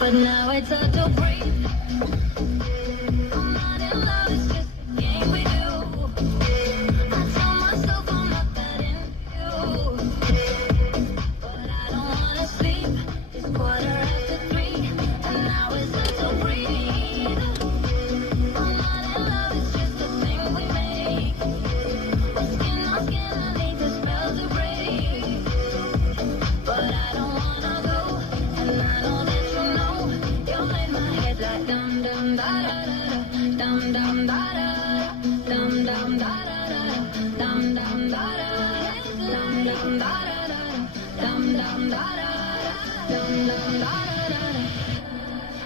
But now it's hard to breathe.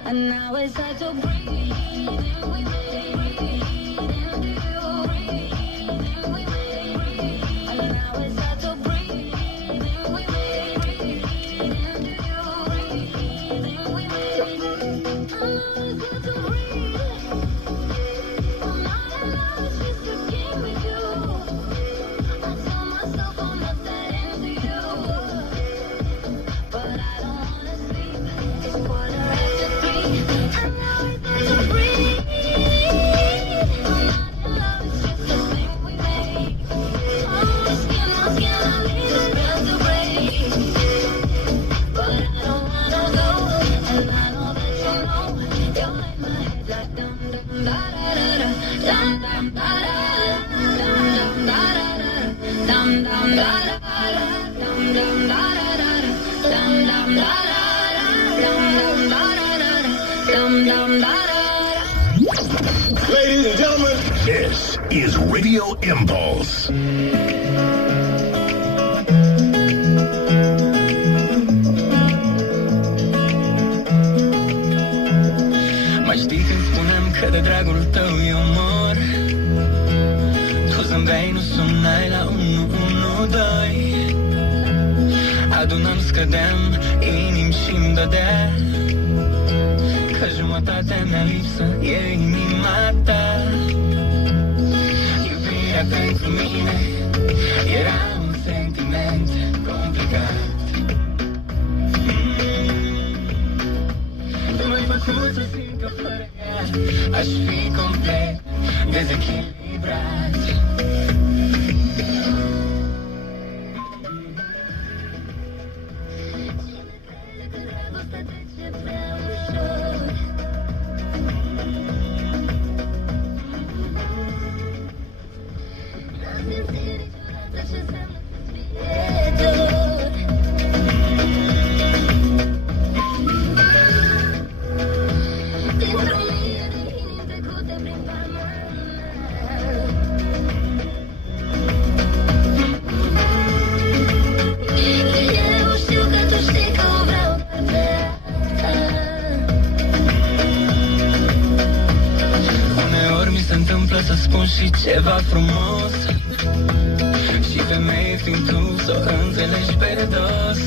And now it's hard to breathe. And we breathe into you. And we breathe. And now it's hard to breathe. And we breathe into you. And we breathe. And now it's hard to breathe. I'm not in love, it's just a game with you. I tell myself I'm not that into you, but I don't wanna sleep. It's quarter after 3. And now it's hard to breathe. I'm not in love, it's just a thing we make. Oh, my skin, I need a spell to break. But I don't wanna go, and I know that you know. You're in my head like dum dum da da da da, dum dum da da da, dum dum da da da, dum dum da da da, dum dum da da da, dum dum da da da, dum dum da da da. Ladies and gentlemen, This is Radio Impulse. Mai știi când spuneam că de dragul tău eu mor? Tu zâmbeai, nu sunai la 112. Adunam, scădeam, inimi și-mi dădea că jumătatea mea lipsă e inima ta. Iubirea pentru mine era un sentiment complicat. Tu m-ai făcut să simt că fără ea aș fi complet dezechilibrat. Să spun și ceva frumos și femeie fiind tu s-o înțelegi pe dos.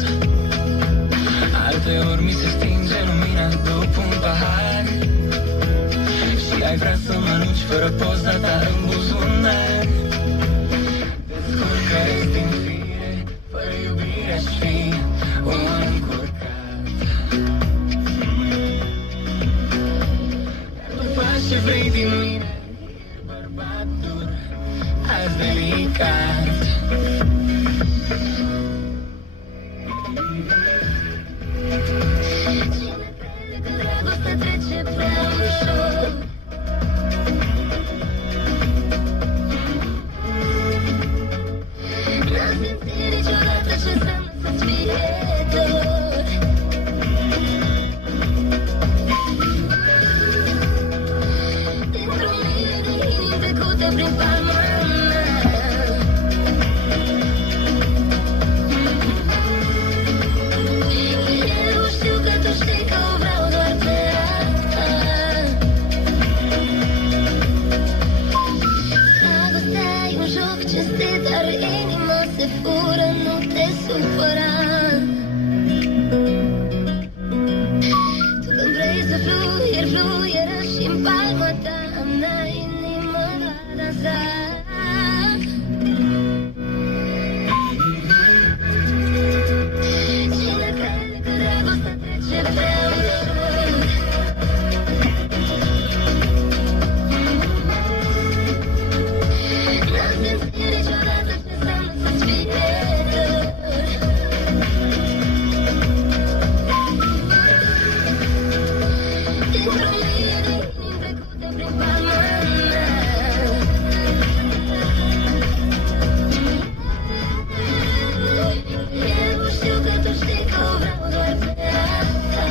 Alteori mi se stinge lumina după un pahar și ai vrea să mă arunci fără poza ta în buzunar. Descurcă-ți din fire, fără iubire aș fi un încurcat. Dar tu faci ce vrei din mine, azi delicat. Cine crede că dragostea trece prea ușor? N-am simțit niciodată ce înseamnă să-ți fie dor. Dintr-o mie de trecute prin palma mea. Eu știu că tu știi că o vreau doar pe asta. Dragostea e un joc cinstit, dar inima se fură, nu te supăra. Tu când vrei să fluieră și-n palma ta mea inima va dansa. Cine crede că dragostea trece prea ușor? N-am simțit niciodată ce înseamnă să-ți fii pierdut. Dintr-o mie de inimi trecute prin palma mea. Eu știu că tu știi că o vreau doar pe asta.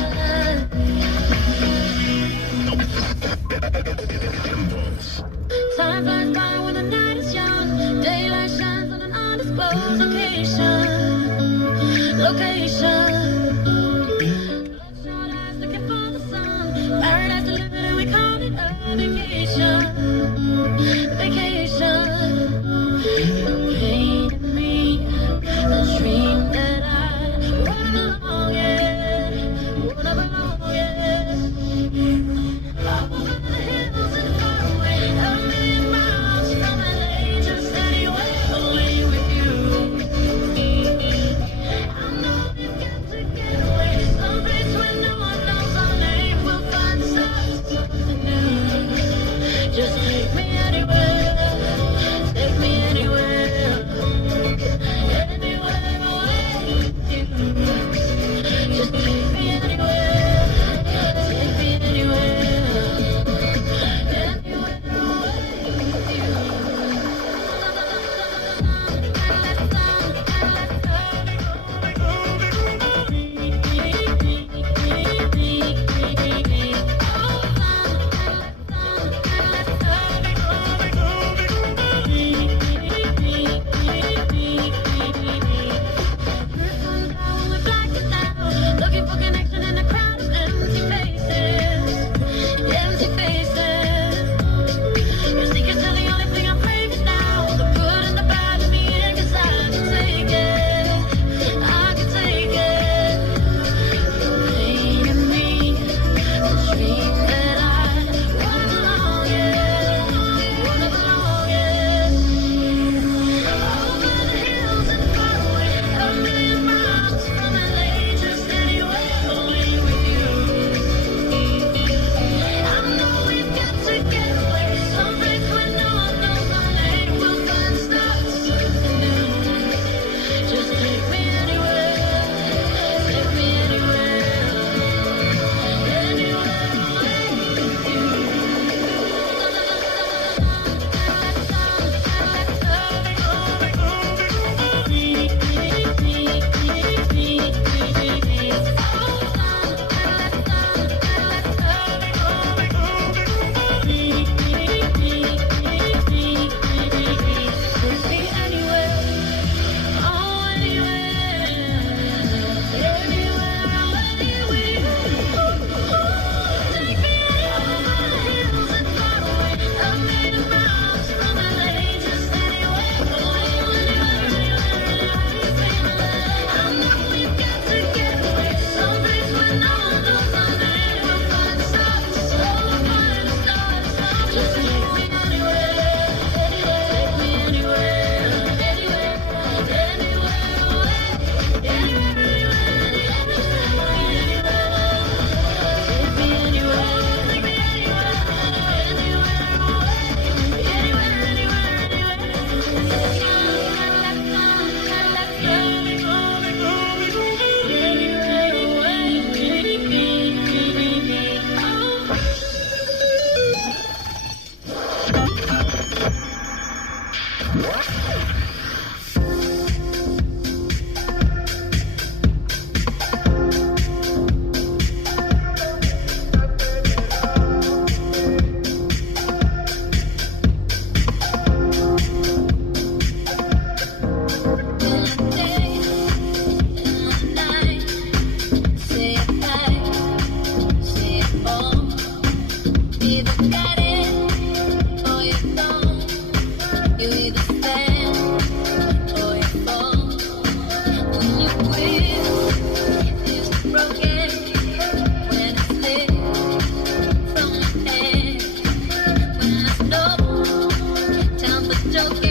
Time flies by when the night is young. Daylight shines on an undisclosed location. Bloodshot eyes looking for the sun. Paradise delivered and we called it a vacation. The pain in me, the dream that I wanna belong, yeah. Wanna belong, yeah. Over the hills and far away, a million miles from LA, just anywhere away with you. I know we've got to get away, someplace where no one knows our name. We'll find something new. Just take me anywhere, take me anywhere, anywhere away with you. Just take me anywhere, take me anywhere, anywhere away with you. Looking for connection in a crowd of empty faces. Empty faces. Your secrets are the only thing I'm craving now. The good and the bad in the air, 'cause I can take it. I can take it. The pain in me, the dream that I wanna belong, yeah. Wanna belong, yeah. Over the hills and far away, a million miles from LA, just anywhere away with you. I know we've got to get away, someplace where no one knows our name. We'll find something new. Just take me anywhere, take me anywhere, anywhere away with you. Take me anywhere, oh anywhere, anywhere away with you. Take me over the hills and far away, a million miles from LA, just anywhere away, I know we've got to get away, someplace where no one knows our name. We'll find stars, we'll find stars. Just take me anywhere, take me anywhere, anywhere, anywhere away, anywhere, just take me anywhere, take me anywhere, take me anywhere, anywhere away, anywhere, anywhere. no more time for joking.